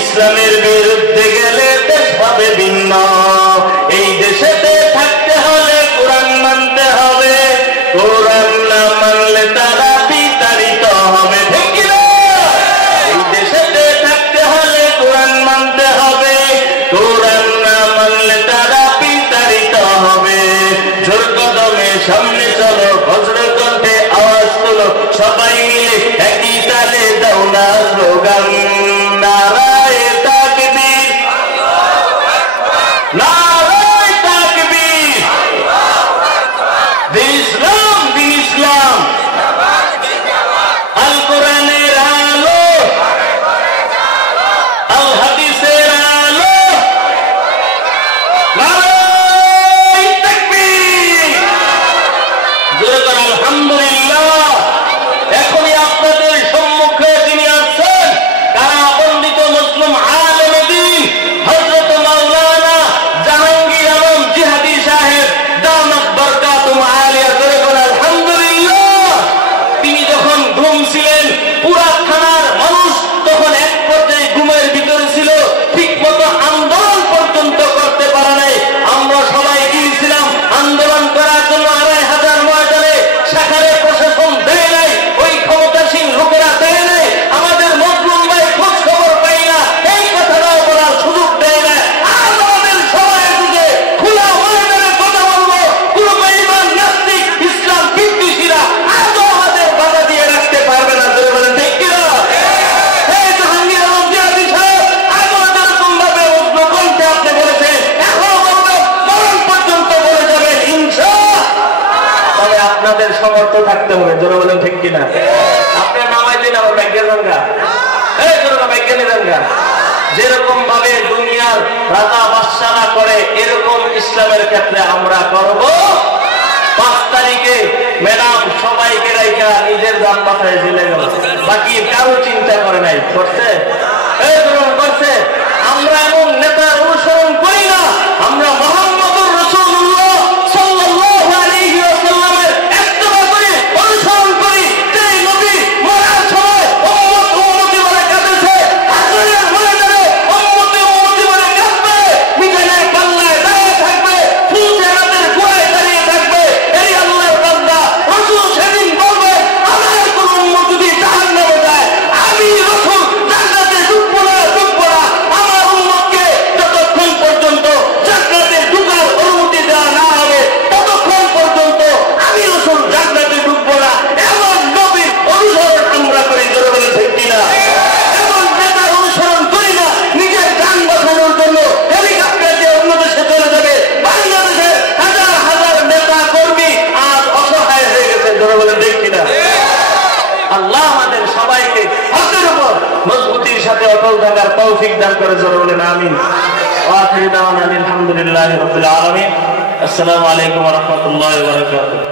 ইসলামের বিরুদ্ধে গেলে দেশ হবে ভিন্ন। এই দেশেতে থাকতে হলে কোরআন মানতে হবে, কোরআন না মানলে তারা বিতাড়িত হবে। ঠিক কি না? এই দেশেতে থাকতে হলে কোরআন মানতে হবে, কোরআন না মানলে তারা বিতাড়িত হবে। জোর কদমে সামনে চলো, বজ্র কণ্ঠে আওয়াজ তোলো, সবাই মিলে একই তালে দাও না স্লোগান, নারায়ে তাকবীর, নারায়ে তাকবীর, দিন ইসলাম, দিন ইসলাম, আল কোরআনের আলো, আল হাদিসের আলো, নারায়ে তাকবীর। জোরে করে আলহামদুলিল্লাহ। এখনই আপনাদের সম্মুখে যিনি আছেন কারাবন্দিত মুসলিম আলেমে দ্বীন হযরত মাওলানা জাহাঙ্গীর আলম জিহাদি সাহেব দামাত বরকাতুম আলিয়া। জোরে করে আলহামদুলিল্লাহ। তিনি যখন ঘুম ছিলেন, পুরা থানার মানুষ তখন এক পর্যায়ে ঘুমের ভিতরে ছিল, ঠিক মতো আন্দোলন পর্যন্ত করতে পারে নাই। আমরা সবাই গিয়েছিলাম আন্দোলন করার জন্য ২৫০০ ময়দানে, শাখারে প্রশাসন দেয় নাই, ওই ক্ষমতাসীন লোকেরা দেয় নাই, আমাদের মজলুম ভাই খোঁজ খবর পাই না, এই কথাটাও বলার সুযোগ দেয় না। আজ আমাদের সবাই দিকে খোলা ময়দানে কথা বলবো, কোন বেঈমান নাস্তিক ইসলাম বিদ্বেষীরা আজও আমাদের বাধা দিয়ে রাখতে পারবে না। জোরে বলেন ঠিক কি না? এই জাহাঙ্গীর আলম জিহাদি সাহেব আগেও যেরকম ভাবে উগ্র কণ্ঠে আপনি বলেছেন, এখনো বলবেন, মরণ পর্যন্ত বলে যাবেন ইনশাআল্লাহ। তবে আপনাদের সমর্থ থাকতে হবে। জোরে বলেন ঠিক কিনা? আপনি নামাই দিন, আমার ব্যাংকের রঙ্গা, এই জোরে ব্যাংকের রঙ্গা। যেরকম ভাবে দুনিয়ার রাজা বাদশারা করে, এরকম ইসলামের ক্ষেত্রে আমরা করব। ৫ তারিখে ম্যাডাম সবাইকে রাইখা নিজের জান বাঁচায় চলে গেল, বাকি কারো চিন্তা করে নাই। করছে? এই জোরে করছে। আমরা এমন নেতার অনুসরণ করি না, আমরা মুহাম্মদুর রাসূলুল্লাহ সাল্লাল্লাহু আলাইহি ওয়াসাল্লামের ইত্তেবা করি, অনুসরণ করি। যেই নবী মরার সময় উম্মতি বলে কাঁদেছে, হাসরের ময়দানে উম্মতি বলে কাঁদবে, মিজানের পাল্লায় দাঁড়িয়ে থাকবে, ফুলসেরাতের গোড়ায় দাঁড়িয়ে থাকবে। এই আল্লাহর বান্দা রাসূল সেদিন বলবে, আমার কোন উম্মত যদি জাহান্নামে যায়, আমি রাসূল জান্নাতে ঢুকবো না, ঢুকবো না। আমার উম্মতকে যতক্ষণ পর্যন্ত জান্নাতে ঢোকার অনুমতি দেওয়া না হবে, ততক্ষণ পর্যন্ত আমি রাসূল জান্নাতে ঢুকবো না। এমন নবীর অনুসরণ আমরা করি। জোরে বলেন ঠিক কিনা? এমন নেতার অনুসরণ করি না, নিজের জান বাঁচানোর জন্য হেলিকপ্টার দিয়ে অন্য দেশে চলে যাবে। বাংলাদেশের হাজার হাজার নেতা কর্মী আজ অসহায় হয়ে গেছে। জোরে বলেন ঠিক কিনা? আল্লাহ আমাদের সবাইকে হকের উপর মজবুতির সাথে অটল থাকার তৌফিক দান করে। জোরে বলেন আমিন। ওয়া আখিরু দাওয়ানা আলহামদুলিল্লাহি রাব্বিল আলামিন। আসসালামু আলাইকুম ওয়া রাহমাতুল্লাহি ওয়া বারাকাতুহু।